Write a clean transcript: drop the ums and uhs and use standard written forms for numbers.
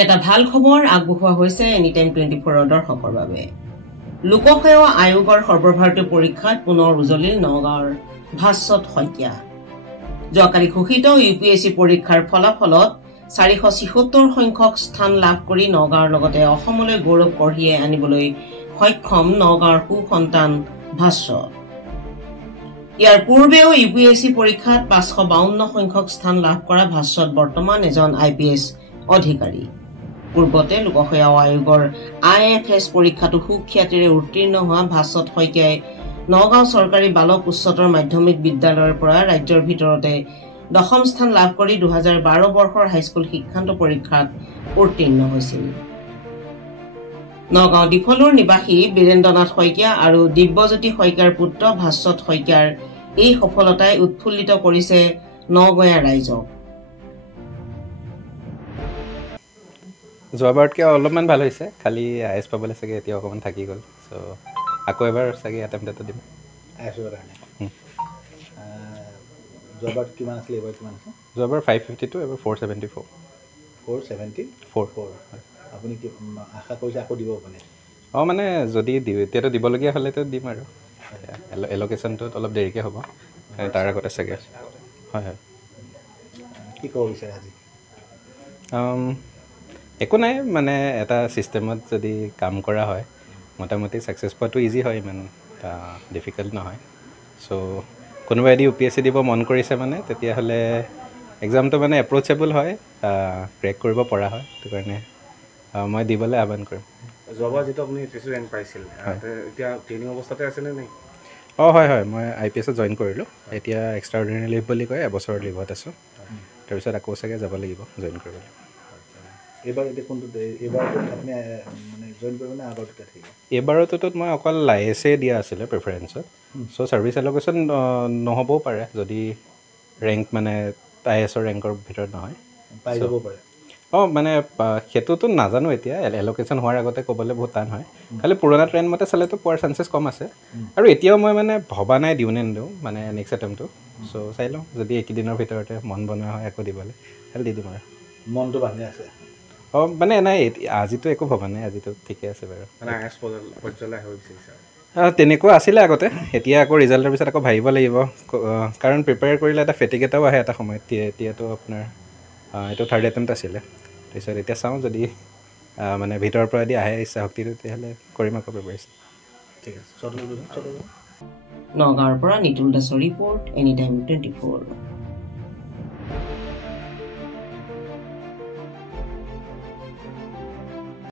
এটা ভাল খবৰ আগবঢ়োৱা হৈছে এনিটাইম 24 দৰ্শকৰ বাবে। লোকসেৱা আয়োগৰ সৰ্বভাৰতীয় পৰীক্ষাত পুনৰ উজলিল নগাঁৱৰ ভাস্বত শইকীয়া। যোৱাকালি ঘোষিত UPSC পৰীক্ষাৰ ফলাফলত 476 সংখ্যক স্থান লাভ কৰি নগাঁৱৰ লগতে অসমলৈ গৌৰৱ কঢ়িয়াই আনিবলৈ সক্ষম নগাঁৱৰ সুসন্তান ভাস্বত। ইয়াৰ পূৰ্বেও UPSC পৰীক্ষাত 552 সংখ্যক স্থান লাভ কৰা ভাস্বত বৰ্তমান এজন IPS অধিকাৰী। পূৰ্বতে লোকসেৱা আয়োগৰ IFS পৰীক্ষাটো সুখ্যাতিৰে উত্তীৰ্ণ হোৱা ভাস্বত শইকীয়াই নগাঁও চৰকাৰী বালক উচ্চতৰ মাধ্যমিক বিদ্যালয়ৰ পৰা ৰাজ্যৰ ভিতৰতে 10ম স্থান লাভ কৰি 2012 বৰ্ষৰ হাইস্কুল শিক্ষান্ত পৰীক্ষাত উত্তীৰ্ণ হৈছিল। নগাঁও ডিফলুৰ নিবাসী বীৰেন্দ্ৰনাথ শইকীয়া আৰু দিব্যজ্যোতি শইকীয়াৰ পুত্ৰ ভাস্বত শইকীয়াৰ এই সফলতাই উৎফুল্লিত কৰিছে নগঞা ৰাইজক। যোৱাবাৰতকৈ অলপমান ভাল হৈছে, খালি IS পাবলৈ চাগে এতিয়া অকণমান থাকি গ'ল। চ' আকৌ এবাৰ চাগে এটেম্প্ট এটা দিম। যোৱাবাৰ কিমান আছিলে, এইবাৰ কিমান আছে? যোৱাবাৰ 552, এবাৰ 474। 474? আপুনি কি আশা কৰিছে আকৌ দিব মানে? মানে যদি এতিয়াতো দিবলগীয়া হ'লেতো দিম আৰু এল'কেশ্যনটোত অলপ দেৰিকৈ হ'ব, তাৰ আগতে চাগে। হয়। কি ক'ব বিচাৰে আজি? একো নাই, মানে এটা ছিষ্টেমত যদি কাম কৰা হয় মোটামুটি ছাকচেছ পোৱাটো ইজি হয়, ইমান ডিফিকাল্ট নহয়। চ' কোনোবাই যদি UPSC দিব মন কৰিছে মানে তেতিয়াহ'লে এক্সামটো মানে এপ্ৰ'চেবল হয়, ক্ৰেক কৰিব পৰা হয়। সেইটো কাৰণে মই দিবলৈ আহ্বান কৰিম। যোৱাবাৰ যিটো আপুনি ৰেংক পাইছিল, এতিয়া ট্ৰেইনিং অৱস্থাতে আছেনে নাই? হয়, মই IPSত জইন কৰিলোঁ। এতিয়া এক্সট্ৰা অৰ্ডিনেৰী লিভ বুলি কয়, এবছৰৰ লিভত আছোঁ। তাৰপিছত আকৌ চাগে যাব লাগিব জইন কৰিবলৈ। এইবাৰ এতিয়া কোনটো, এইবাৰতো আপুনি মানে জইন কৰিব নে আগৰ দুটা থাকিব? এইবাৰতোতো মই অকল IS দিয়া আছিলে প্ৰিফাৰেঞ্চত। চ' ছাৰ্ভিচ এল'কেশ্যন নহ'বও পাৰে যদি ৰেংক মানে ISৰ ৰেংকৰ ভিতৰত নহয়। পাই যাব পাৰে। মানে সেইটোতো নাজানো এতিয়া, এল'কেশ্যন হোৱাৰ আগতে ক'বলৈ বহুত টান হয়। খালি পুৰণা ট্ৰেণ্ড মতে চালেতো পোৱাৰ চান্সেছ কম আছে। আৰু এতিয়াও মই মানে ভবা নাই দিওঁ নে নিদিওঁ মানে নেক্সট এটেম্পটো। চ' চাই লওঁ, যদি এইকেইদিনৰ ভিতৰতে মন বনোৱা হয় আকৌ দিবলৈ, খালি দি দিম আৰু। মনটো বান্ধি আছে? মানে নাই, আজিতো একো ভবা নাই, আজিতো ঠিকে আছে বাৰু। তেনেকুৱা আছিলে আগতে, এতিয়া আকৌ ৰিজাল্টৰ পিছত আকৌ ভাবিব লাগিব, কাৰণ প্ৰিপেয়াৰ কৰিলে এটা ফেটিক এটাও আহে এটা সময়ত। এতিয়াতো আপোনাৰ এইটো 3rd এটেম্প্ট আছিলে। তাৰপিছত এতিয়া চাওঁ, যদি মানে ভিতৰৰ পৰা যদি আহে ইচ্ছা শক্তিটো তেতিয়াহ'লে কৰিম আকৌ প্ৰিপেয়াৰেশ্যন। ঠিক আছে। নগাঁৱৰ পৰা নিতুল দাসৰ ৰিপৰ্ট, এনিটাইম 24।